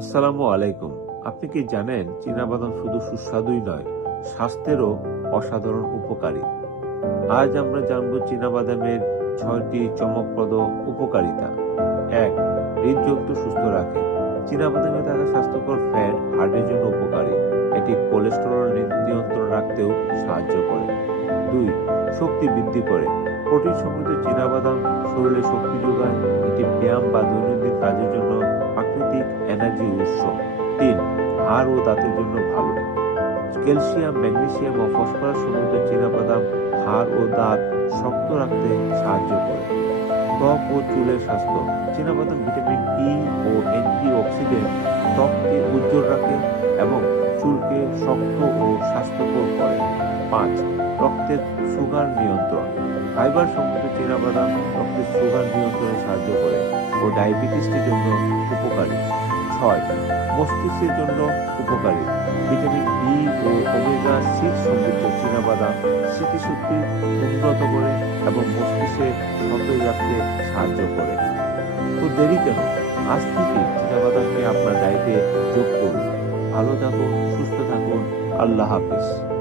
আসসালামু আলাইকুম। আপনি কি জানেন চীনাবাদাম শুধু সুস্বাদুই নয়, স্বাস্থ্যেরও অসাধারণ উপকারী। আজ আমরা জানব চীনাবাদামের ছয়টি চমকপ্রদ উপকারিতা। এক, হৃদযন্ত্র সুস্থ রাখে। চীনাবাদামে থাকা স্বাস্থ্যকর ফ্যাট হার্টের জন্য উপকারী। এটি কোলেস্টেরল নিয়ন্ত্রণ রাখতেও সাহায্য করে। দুই, শক্তি বৃদ্ধি করে। প্রোটিন সমৃদ্ধ চীনাবাদাম শরীরে শক্তি যোগায়। এটি ব্যায়াম বা দৈনন্দিন কাজের জন্য প্রাকৃতিক এনার্জি উৎস। তিন, হাড় ও দাঁতের জন্য ভালো। ক্যালসিয়াম ম্যাগনেসিয়াম ও ফসফরাস সমৃদ্ধ চীনাবাদাম হাড় ও দাঁত শক্ত রাখতে সাহায্য করে। ত্বক ও চুলের স্বাস্থ্য। চীনাবাদাম ভিটামিন ই ও অ্যান্টি অক্সিডেন্ট ত্বককে উজ্জ্বল রাখে এবং চুলকে শক্ত ও স্বাস্থ্যকর করে। পাঁচ, রক্তের সুগার নিয়ন্ত্রণ। ফাইবার সমৃদ্ধ চীনাবাদাম রক্তের সুগার নিয়ন্ত্রণে সাহায্য করে ও ডায়াবেটিসের জন্য উপকারী। ছয়, মস্তিষ্কের জন্য উপকারী। ভিটামিন ই ও ওমেগা সিক্স সমৃদ্ধ চীনাবাদাম স্মৃতিশক্তি উন্নত করে এবং মস্তিষ্কে সতেজ রাখতে সাহায্য করে। তো দেরি কেন? আজ থেকে চীনাবাদামকে আপনার ডায়েটে যোগ করুন। ভালো থাকুন, সুস্থ থাকুন। আল্লাহ হাফিজ।